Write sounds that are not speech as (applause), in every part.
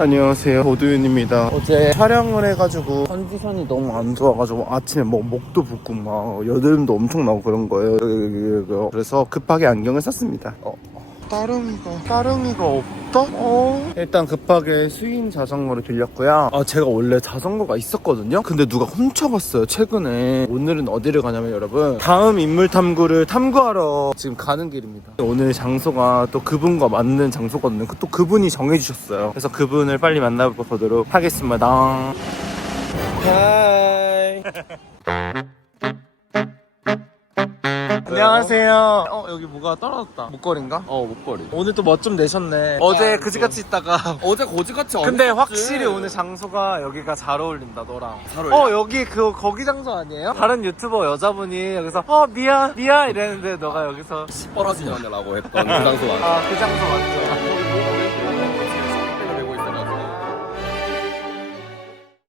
안녕하세요. 오두윤입니다. 어제 촬영을 해가지고 컨디션이 너무 안 좋아가지고 아침에 뭐 목도 붓고 막 여드름도 엄청 나고 그런 거예요. 그래서 급하게 안경을 샀습니다. 어. 따릉이가 따릉이가 없다? 어? 일단 급하게 수인 자전거를 빌렸고요. 아 제가 원래 자전거가 있었거든요? 근데 누가 훔쳐갔어요 최근에. 오늘은 어디를 가냐면 여러분 다음 인물 탐구를 탐구하러 지금 가는 길입니다. 오늘 장소가 또 그분과 맞는 장소거든요. 또 그분이 정해주셨어요. 그래서 그분을 빨리 만나보도록 하겠습니다. 하이 (laughs) 안녕하세요. 어 여기 뭐가 떨어졌다. 목걸인가? 어 목걸이 오늘 또 멋 좀 내셨네. 어제 그지같이 있다가. (laughs) 어제 거지같이 안 근데. 확실히 오늘 장소가 여기가 잘 어울린다 너랑. 잘 어울려. 어 여기 그 거기 장소 아니에요? 다른 유튜버 여자분이 여기서 어 미야 미야 이랬는데 너가 여기서 시뻘어지냐라고 했던 그 장소 맞아 아그 장소 맞죠?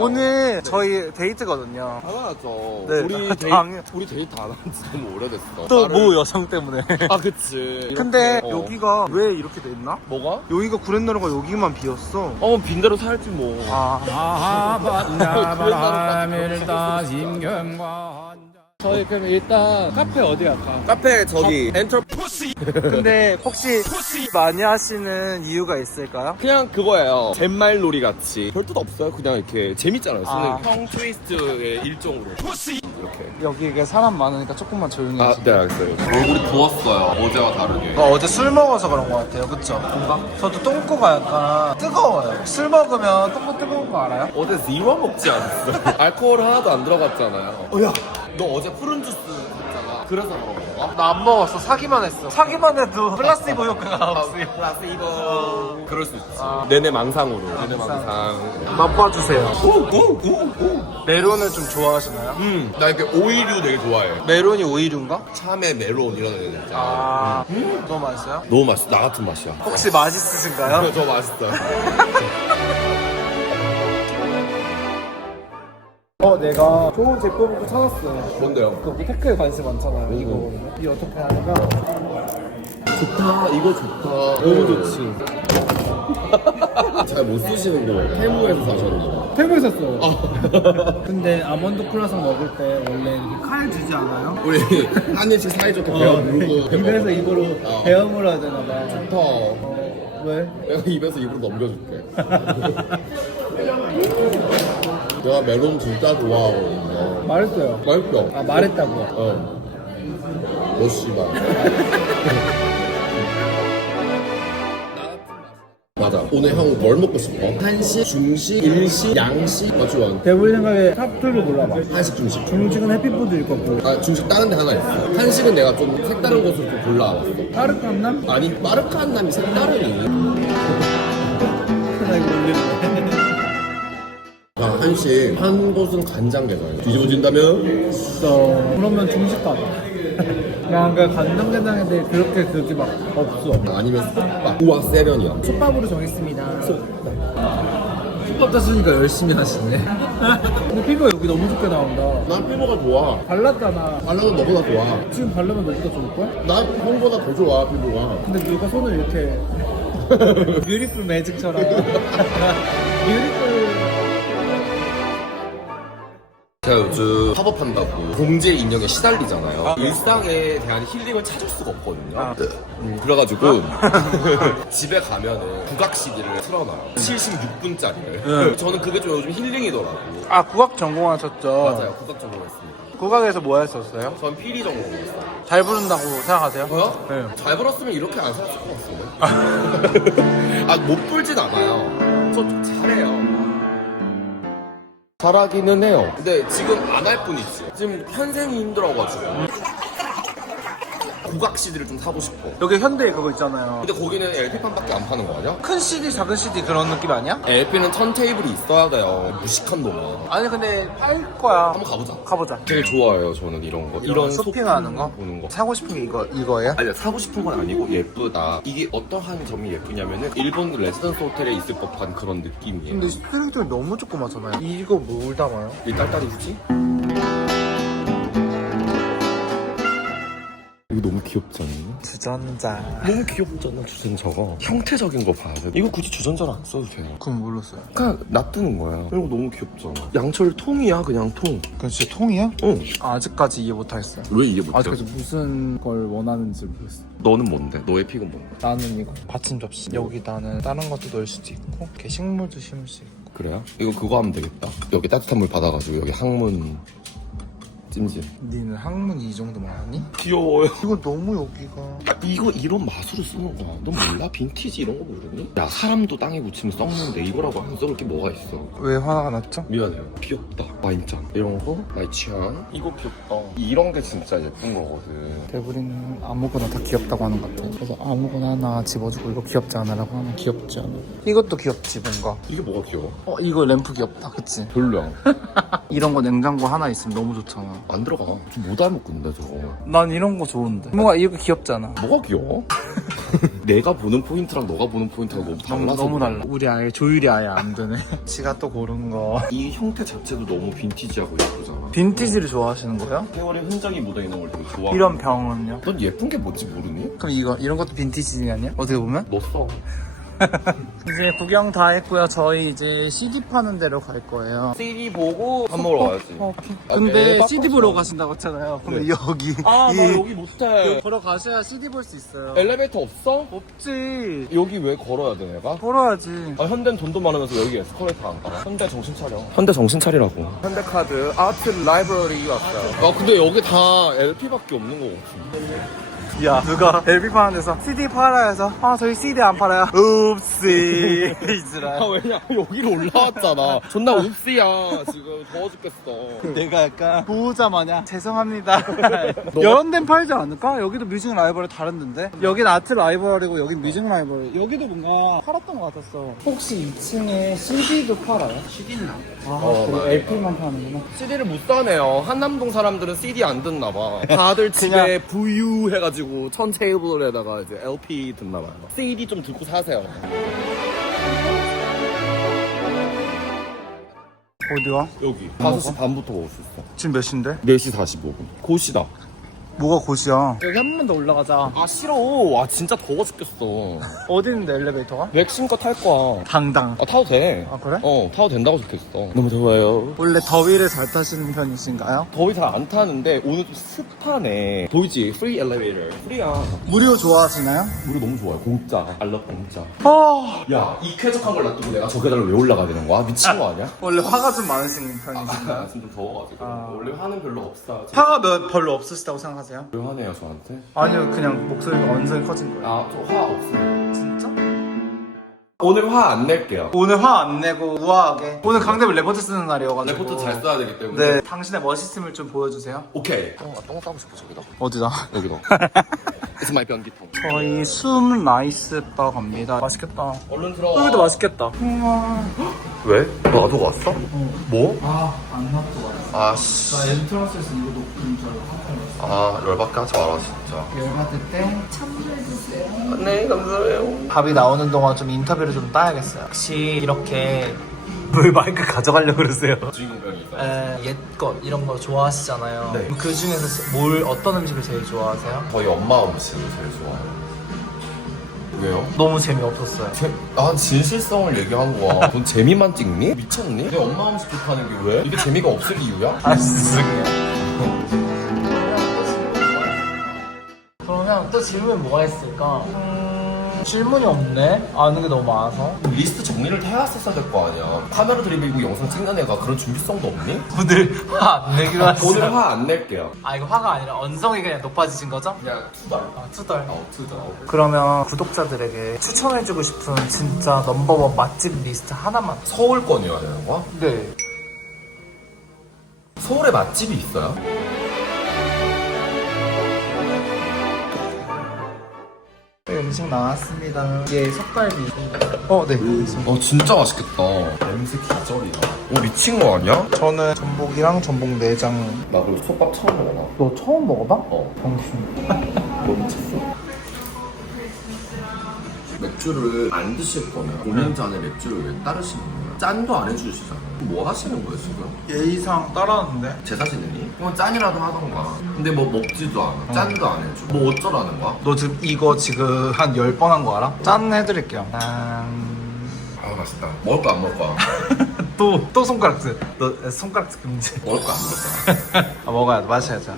오늘 저희 데이트거든요. 당연하죠 네, 우리 (laughs) 데이트 당연- 우리 데이트 안 한지 너무 오래됐어 또 다른- 뭐 여성 때문에. 아 그치 (laughs) 근데 이렇게, 어. 여기가 왜 이렇게 돼 있나? 뭐가? 여기가 구렛나루가 여기만 비었어. 어 빈대로 살지 뭐 아 아하반야바라밀다 (laughs) 심경과 저희 그럼 일단 카페 어디 갈까? 카페 저기 엔터 근데 혹시 많이 하시는 이유가 있을까요? 그냥 그거예요 젠말놀이 같이 별 뜻 없어요 그냥 이렇게 재밌잖아요 쓰는 아. 형 트위스트의 일종으로 이렇게 여기 이게 사람 많으니까 조금만 조용히 하시죠. 아네 알겠어요 얼굴이 부었어요 어제와 다르게 어, 어제 술 먹어서 그런 것 같아요. 그쵸? 뭔가? 저도 똥꼬가 약간 뜨거워요. 술 먹으면 똥꼬 뜨거운 거 알아요? 어제 지와 먹지 않았어 (laughs) 알코올 하나도 안 들어갔잖아요 어야 너 어제 푸른 주스 샀잖아 그래서 그런 건가? 나안 먹었어. 사기만 했어. 사기만 해도 (laughs) 플라시보 효과가 없어요. 플라시보 그럴 수 있지 아. 내내 망상으로 내내 망상 맛봐주세요. 메론을 좀 좋아하시나요? 음 나 이렇게 오이류 되게 좋아해 메론이 오이류인가? 참외 메론 이런 애들 있잖아 아, 너무 맛있어요? 너무 맛있어 나 같은 맛이야 혹시 맛있으신가요? (laughs) 저 맛있 (laughs) 어, 내가 좋은 제품을 찾았어요. 뭔데요? 거기 테크에 관심 많잖아요. 이거. 이 어떻게 하냐면. 좋다 이거 좋다 너무 좋지 (laughs) 잘 못 쓰시는 거 테무에서 사셨나 태국에 샀어요 (laughs) 근데 아몬드 크라상 먹을 때 원래 이렇게 칼 주지 않아요? 우리 한 입씩 사이좋게 배워 물고 입에서 입으로 어. 배영을 해야 되나 봐 좋다 왜? 내가 입에서 입으로 넘겨줄게 (laughs) 내가 멜론 진짜 좋아하거든요 말했어요 맛있어 아 말했다고 어. 너 씨발. 맞아. 오늘 형 뭘 먹고 싶어? 한식, 중식, 일식, 양식? Want? 대부분 생각에 탑2를 골라봐 한식, 중식. 중식은 해피푸드일 거고 아, 중식 다른 데 하나 있어. 한식은 내가 좀 색다른 곳을 좀 골라왔어. 파르칸남? 아니, 마르카한 남이 색다르니. (laughs) 나 이거 올리는 아, 한식. 한 곳은 간장 게장. 뒤집어진다면? 있어 그러면 중식 가자 그냥 그 간장게장인데 그렇게 그게 막 없어 아니면 솥밥. 우와, 세련이야. 솥밥으로 정했습니다 솥밥 tas으니까 열심히 하시네 (laughs) 근데 피부가 여기 너무 좋게 나온다 난 피부가 좋아. 발랐잖아 발라도 너보다 좋아. 지금 바르면 너보다 좋을걸? 난 형보다 더 좋아, 피부가. 근데 누가 손을 이렇게 뷰티풀 매직처럼 뷰티풀 제가 요즘 팝업한다고 공제 인형에 시달리잖아요. 일상에 대한 힐링을 찾을 수가 없거든요. 음, 그래가지고 (laughs) 집에 가면은 국악 CD를 틀어놔요. 76분짜리를. (laughs) 저는 그게 좀 요즘 힐링이더라고요. 아, 국악 전공하셨죠? 맞아요. 국악 전공했습니다. 국악에서 뭐 했었어요? 전 피리 전공했어요. 잘 부른다고 생각하세요? 저요? 네. 잘 불었으면 이렇게 안 살았을 것 같은데. (laughs) 아, 못 불진 않아요. 저. 잘하기는 해요. 근데 지금 안 할 뿐이지. 지금 현생이 힘들어가지고. 국악 CD를 좀 사고 싶어. 여기 현대 그거 있잖아요. 근데 거기는 LP판밖에 안 파는 거 아니야? 큰 CD, 작은 CD 그런 느낌 아니야? LP는 턴테이블이 있어야 돼요. 무식한 놈아. 아니, 근데 팔 거야. 한번 가보자. 가보자. 되게 좋아해요, 저는 이런 거. 이런 쇼핑하는 거? 보는 거. 사고 싶은 게 이거, 이거예요? 아니 사고 싶은 건 아니고 예쁘다. 이게 어떠한 점이 예쁘냐면은 일본 레지던스 호텔에 있을 법한 그런 느낌이에요. 근데 쓰레기통이 너무 조그맣잖아요. 이거 뭘 담아요? 이 딸딸이 후지? 이거 너무 귀엽지 않니? 주전자. 너무 귀엽잖아 주전자가 형태적인 거 봐야 돼 이거 굳이 주전자를 안 써도 돼요 그럼 뭘로 써요? 그냥 놔두는 거야 이거 너무 귀엽잖아 양철 통이야 그냥 통응 그건 진짜 통이야? 아직까지 이해 못하겠어요. 왜 이게 못해? 아직까지 무슨 걸 원하는지 모르겠어. 너는 뭔데? 너의 픽은 뭔데? 나는 이거 받침 접시. 여기다는 다른 것도 넣을 수도 있고, 이렇게 식물도 심을 수 있고. 그래요? 이거 그거 하면 되겠다 여기 따뜻한 물 받아가지고 여기 항문 찜질 니는 학문이 이 정도만 하니? 귀여워요 이거 너무 여기가. 이거 이런 맛으로 쓰는 거야 너 몰라? 빈티지 이런 거 모르니? 야 사람도 땅에 묻히면 썩는데 이거라고 안 썩을 게 뭐가 있어 왜 화가 났죠? 미안해요 귀엽다 와인잔 이런 거 나의 취향 이거 귀엽다 이런 게 진짜 예쁜 거거든 대부리는 아무거나 다 귀엽다고 하는 것 같아. 그래서 아무거나 하나 집어주고 이거 귀엽지 않아라고 하면 귀엽지 않아. 이것도 귀엽지 뭔가. 이게 뭐가 귀여워? 어 이거 램프 귀엽다, 그치? 별로야 (laughs) 이런 거 냉장고 하나 있으면 너무 좋잖아. 안 들어가 못 알먹는데 저거 난 이런 거 좋은데. 뭔가 이거 귀엽잖아. 뭐가 귀여워? (laughs) 내가 보는 포인트랑 너가 보는 포인트가 너무 너무, 달라서 너무 그래. 달라. 우리 아예 조율이 아예 안 되네. (laughs) 지가 또 고른 거. 이 형태 자체도 너무 빈티지하고 예쁘잖아 빈티지를 좋아하시는 거예요? 세월의 흔적이 묻어있는 걸 되게 좋아 이런 병은요? 넌 예쁜 게 뭔지 모르니? 그럼 이거 이런 것도 빈티지 아니야? 어떻게 보면? 너 써. 이제 구경 다 했고요. 저희 이제 CD 파는 데로 갈 거예요. CD 보고 밥 먹으러 가야지 근데 네, CD 보러 가신다고 했잖아요. 근데 네. 여기 아, 나 이- 여기 못해. 보러 가셔야 CD 볼 수 있어요. 엘리베이터 없어? 없지. 여기 왜 걸어야 돼, 내가? 걸어야지. 아, 현대는 돈도 많으면서 여기 에스컬레이터 안 가나? 현대 정신 차려. 현대 정신 차리라고. 현대카드 아트 라이브러리 왔어요. 아, 근데 여기 다 LP밖에 없는 거 같은데. 야 누가 LP 파는 데서 CD 팔아야 해서 아 저희 CD 안 팔아요. 읍시 (laughs) 이즈라. 아, 왜냐? 여기로 올라왔잖아. 존나 읍스야. 지금 더워 죽겠어. 내가 약간 보호자 마냥 죄송합니다. (laughs) 이런 데는 팔지 않을까? 여기도 뮤직 라이브러리 다른 데인데 여긴 아트 라이브러리고 여긴 뮤직 라이브러리 여기도 뭔가 팔았던 것 같았어 혹시 2층에 CD도 팔아요? CD는 아 어, 그래 맞아요. LP만 파는구나 CD를 못 사네요. 한남동 사람들은 CD 안 듣나 봐. 다들 집에 VU 해가지고 천 테이블에다가 이제 LP 듣나 봐요. CD 좀 듣고 사세요. 어디가? 여기. 5시 반부터 먹을 수 있어. 지금 몇 시인데? 4시 45분. 곧이다. 뭐가 곳이야? 여기 한번더 올라가자 아, 싫어. 아, 진짜 더워 죽겠어. 어디 있는데 엘리베이터가? 맥심 거탈 거야. 당당 아, 타도 돼. 아 그래? 어, 타도 된다고 적혀있어. 너무 더워요. 원래 더위를 잘 타시는 편이신가요? 더위 잘 안 타는데 오늘 좀 습하네. 더위지? 프리 엘리베이터. 프리야. 무료 좋아하시나요? 우리 너무 좋아요. 공짜. 알럽 공짜. 아 야, 이 쾌적한 걸 놔두고 내가 저 계단을 왜 올라가야 되는 거야? 미친 거 아니야? 원래 화가 좀 많으신 편이신가요? 아, 지금 좀 더워가지고. 원래 화는 별로 없어. 화가 몇, 별로 없으시다고 생각 하세요? 왜 화내요, 저한테? 아니요 그냥 목소리가 언성이 커진 거예요 아, 저화 없어요. 진짜? 오늘 화 안 낼게요. 오늘 화 안 내고 우아하게 오늘 강대ብል 레포트 쓰는 날이어가지고 레포트 잘 써야 되기 때문에. 네 당신의 멋있음을 좀 보여주세요 오케이. 형, 나똥 싸고 싶어, 저기다. 어디다? 여기다. (laughs) It's my 변기통. 저희 숨 라이스 바 갑니다 맛있겠다 얼른 들어와. 여기도 맛있겠다 우와 왜? 너 놔두고 왔어? 뭐? 아안 놔두고 왔어 아, 씨. 나 엔트런스에서 이거 아, 열받게 하지 마라, 진짜. 열받을 때 네, 감사해요. 밥이 나오는 동안 좀 인터뷰를 좀 따야겠어요 혹시 이렇게 왜 마이크 가져가려고 그러세요? 주인공병이 있어. 에, 옛것 이런 거 좋아하시잖아요. 네. 그 중에서 뭘 어떤 음식을 제일 좋아하세요? 저희 엄마 음식을 제일 좋아해요. 왜요? 너무 재미없었어요. 제, 아 진실성을 얘기한 거야. (laughs) 넌 재미만 찍니? 미쳤니? 내 엄마 음식 좋다는 게 왜? 이게 재미가 없을 이유야? 아 죄송 (laughs) 또 질문 뭐가 있을까? 음, 질문이 없네. 아는 게 너무 많아서. 리스트 정리를 해왔었어야 될 거 아니야. 카메라 들이밀고 영상 찍는 애가 그런 준비성도 없니? 오늘 화 안 내기로 하시죠. 오늘 화 안 낼게요. 아 이거 화가 아니라 언성이 그냥 높아지신 거죠? 그냥 투달. 아 투덜. 어, 투달. 그러면 구독자들에게 추천해주고 싶은 진짜 넘버원 맛집 리스트 하나만. 서울권이어야 되는 거야? 네. 서울에 맛집이 있어요? 음식 나왔습니다. 이게 석갈비. 어, 네. 어 진짜 맛있겠다. 냄새 기절이야. 오 미친 거 아니야? 저는 전복이랑 전복 내장. 나 그리고 솥밥 처음 먹어봐. 너 처음 먹어봐? 어. 뭐 미쳤어? (laughs) 맥주를 안 드실 거면 고민잔에 맥주를 왜 따르시는 거예요? 짠도 안 해주시잖아요. 뭐 하시는 거예요 지금? 예의상 따라하는데 제 자신이니? 그럼 짠이라도 하던가. 근데 뭐 먹지도 않아. 짠도 안 해줘. 뭐 어쩌라는 거야? 너 지금 이거 지금 한 10번 한 거 알아? 짠 해드릴게요 짠. 아 맛있다. 먹을 거안 먹을 거야? (laughs) 또, 또 손가락질 너 손가락질 금지 먹을 거안 먹을 거야? (laughs) 아, 먹어야 돼 마셔야죠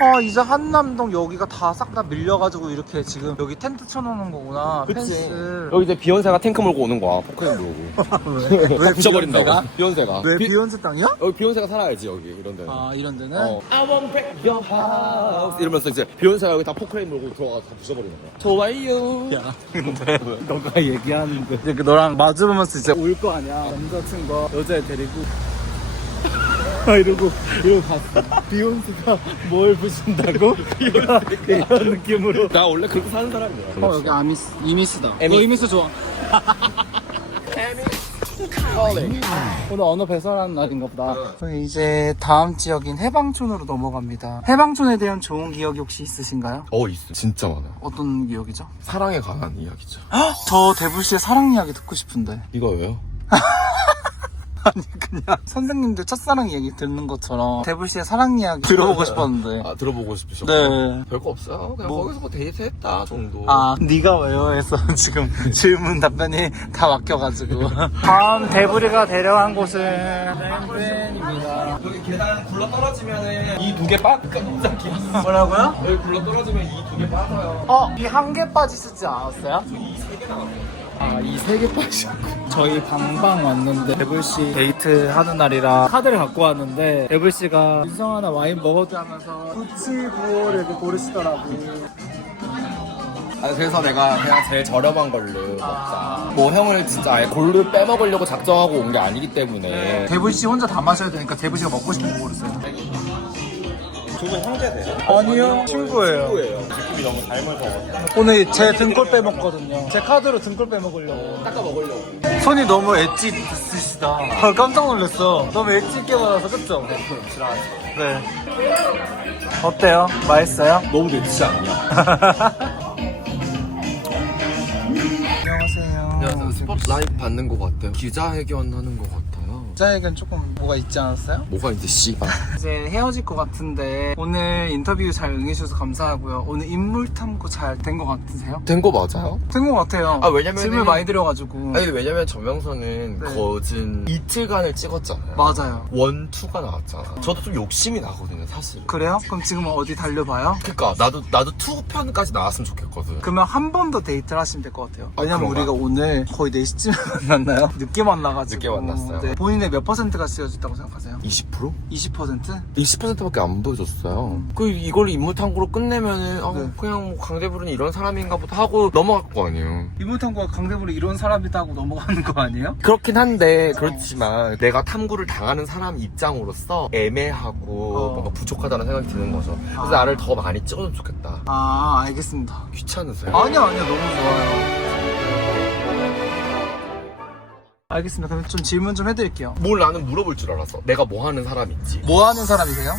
아 이제 한남동 여기가 다 싹 다 밀려가지고 이렇게 지금 여기 텐트 쳐놓는 거구나 펜스 여기 이제 비욘세가 탱크 몰고 오는 거야. 포크레인 몰고. (laughs) 왜? 왜 부셔버린다고. 비욘세가? 왜 비- 비욘세 땅이야? 여기 비욘세가 살아야지 여기 이런 데는. 아 이런 데는? 어. I want back your house 이러면서 이제 비욘세가 여기 다 포크레인 몰고 들어가서 다 부셔버리는 거야. 좋아요. 야 근데 너가 얘기하는 거 이제 너랑 마주보면서 이제 울 거 아니야 남자친구 여자애 데리고 아 (laughs) 이러고 이러고 갔어 비욘세가 뭘 부신다고? 이런, (laughs) 이런 느낌으로 나 원래 그렇게 사는 사람이야. 어 여기 아미스 이미스다 에미- 너 이미스 좋아 (laughs) 오늘 언어 배설하는 날인가 보다 저희 이제 다음 지역인 해방촌으로 넘어갑니다 해방촌에 대한 좋은 기억이 혹시 있으신가요? 어 있어. 진짜 많아. 어떤 기억이죠? 사랑에 관한 이야기죠. 저 대불씨의 사랑 이야기 듣고 싶은데 이거 왜요? 아니 그냥 선생님들 첫사랑 얘기 듣는 것처럼 대불씨의 사랑 이야기 들어보고 싶었는데 아 들어보고 싶으셨고. 네. 별거 없어요. 그냥 뭐? 거기서 뭐 데이트 했다 정도. 아, 네가 왜요? 해서 (laughs) 지금 질문 답변이 다 맡겨가지고. (laughs) 다음 대부리가 데려간 곳은 랜브랜입니다. 여기 계단 굴러 떨어지면은 이 두 개 빠. 깜짝이야. 뭐라고요? 여기 굴러 떨어지면 이 두 개 빠져요. 어, 이 한 개 빠지시지 않았어요? 이 세 개 나갔어요. 아, 이 세 개 빠지셨고. 저희 방방 왔는데, 데블씨 데이트 하는 날이라 카드를 갖고 왔는데, 데블씨가 유성 하나 와인 먹어도 하면서, 구치 9월 이렇게 고르시더라고. 아, 그래서 내가 그냥 제일 저렴한 걸로 먹자. 뭐 형을 진짜 아예 골로 빼먹으려고 작정하고 온 게 아니기 때문에. 데블씨 혼자 다 마셔야 되니까 데블씨가 먹고 싶은 거 고르세요. 두 분 형제세요? 아니요, 친구예요. 친구예요. 느낌이 너무 닮아서. 오늘 제 등골 빼먹거든요. 제 카드로 등골 빼먹으려고. 닦아 먹으려고. 손이 너무 엣지 있으시다. 아, 깜짝 놀랐어. 너무 엣지 있게 받아서, 그쵸? 네. 어때요? 맛있어요? 너무 냈지 않냐? (laughs) 안녕하세요. 안녕하세요. 스포트라이트 받는 것 같아요. 기자회견 하는 것 같아 요. 기자에겐 조금 뭐가 있지 않았어요? 뭐가 이제 씨발. (laughs) 이제 헤어질 것 같은데 오늘 인터뷰 잘 응해주셔서 감사하고요. 오늘 인물 탐구 잘 된 것 같으세요? 된 거 맞아요? 된 것 같아요. 아, 왜냐면은- 질문 많이 드려가지고. 아니 왜냐면 정명선은 네. 거진 이틀간을 찍었잖아요. 맞아요. 원, 투가 나왔잖아. 저도 좀 욕심이 나거든요, 사실. 그래요? 그럼 지금 어디 달려봐요? 그니까 나도 나도 투 편까지 나왔으면 좋겠거든. 그러면 한 번 더 데이트를 하시면 될 것 같아요. 아, 왜냐면 그런가? 우리가 오늘 거의 4시쯤에 (laughs) 만났나요? 늦게 만나가지고. 늦게 만났어요. 네. 본인의 몇 퍼센트가 쓰여졌다고 생각하세요? 20%? 20%? 20%밖에 안 보여줬어요. 그 이걸 인물 탐구로 끝내면은 어, 네. 그냥 뭐 강대불은 이런 사람인가 보다 하고 넘어갈 거 아니에요. 이물탐구가 강대부로 이런 사람이다 하고 넘어가는 거 아니에요? 그렇긴 한데 그렇지만 내가 탐구를 당하는 사람 입장으로서 애매하고 어. 뭔가 부족하다는 생각이 드는 거죠. 그래서 아. 나를 더 많이 찍어주면 좋겠다. 아, 알겠습니다. 귀찮으세요? 아니요, 아니요, 너무 좋아요. 알겠습니다. 그럼 좀 질문 좀 해드릴게요. 뭘 나는 물어볼 줄 알았어. 내가 뭐 하는 사람인지. 뭐 하는 사람이세요?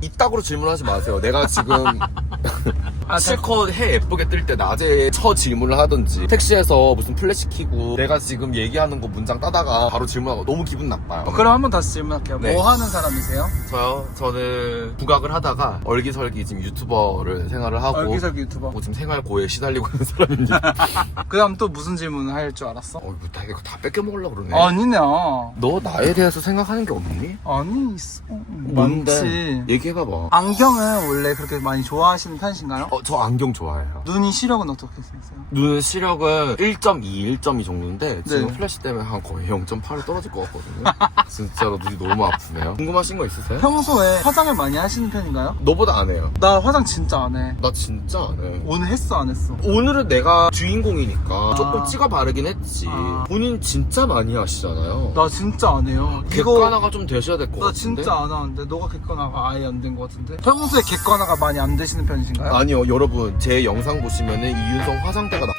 이따구로 질문하지 마세요. 내가 지금 (laughs) 아, 실컷 해 예쁘게 뜰 때 낮에 첫 질문을 하든지 택시에서 무슨 플래시 키고 내가 지금 얘기하는 거 문장 따다가 바로 질문하고 너무 기분 나빠요. 어, 그럼 한번 다시 질문할게요. 네. 뭐 하는 사람이세요? 저요? 저는 국악을 하다가 얼기설기 지금 유튜버를 생활을 하고 얼기설기 유튜버. 뭐 지금 생활 고에 시달리고 있는 사람입니다. (laughs) 그 다음 또 무슨 질문을 할 줄 알았어? 어, 이거 다, 이거 다 뺏겨 먹으려고 그러네. 아니냐. 너 나에 대해서 생각하는 게 없니? 아니, 있어. 뭔데? 많지. 얘기 해 봐봐. 안경은 원래 그렇게 많이 좋아하시는 편이신가요? 어, 저 안경 좋아해요. 눈이 시력은 어떻게 생겼어요? 눈 시력은 1.2, 1.2 정도인데 지금 네. 플래시 때문에 한 거의 0.8로 떨어질 것 같거든요. (laughs) 진짜로 눈이 너무 아프네요. 궁금하신 거 있으세요? 평소에 화장을 많이 하시는 편인가요? 너보다 안 해요. 나 화장 진짜 안 해. 나 진짜 안 해. 오늘 했어, 안 했어? 오늘은 내가 주인공이니까 조금 아. 찍어 바르긴 했지. 아. 본인 진짜 많이 하시잖아요. 나 진짜 안 해요. 객관화가 좀 되셔야 될 것 나 같은데. 진짜 안 하는데 너가 객관화가 아예 안된 것 같은데? 평소에 객관화가 많이 안 되시는 편이신가요? 아니요, 여러분 제 영상 보시면은 이윤성 화장대가 나.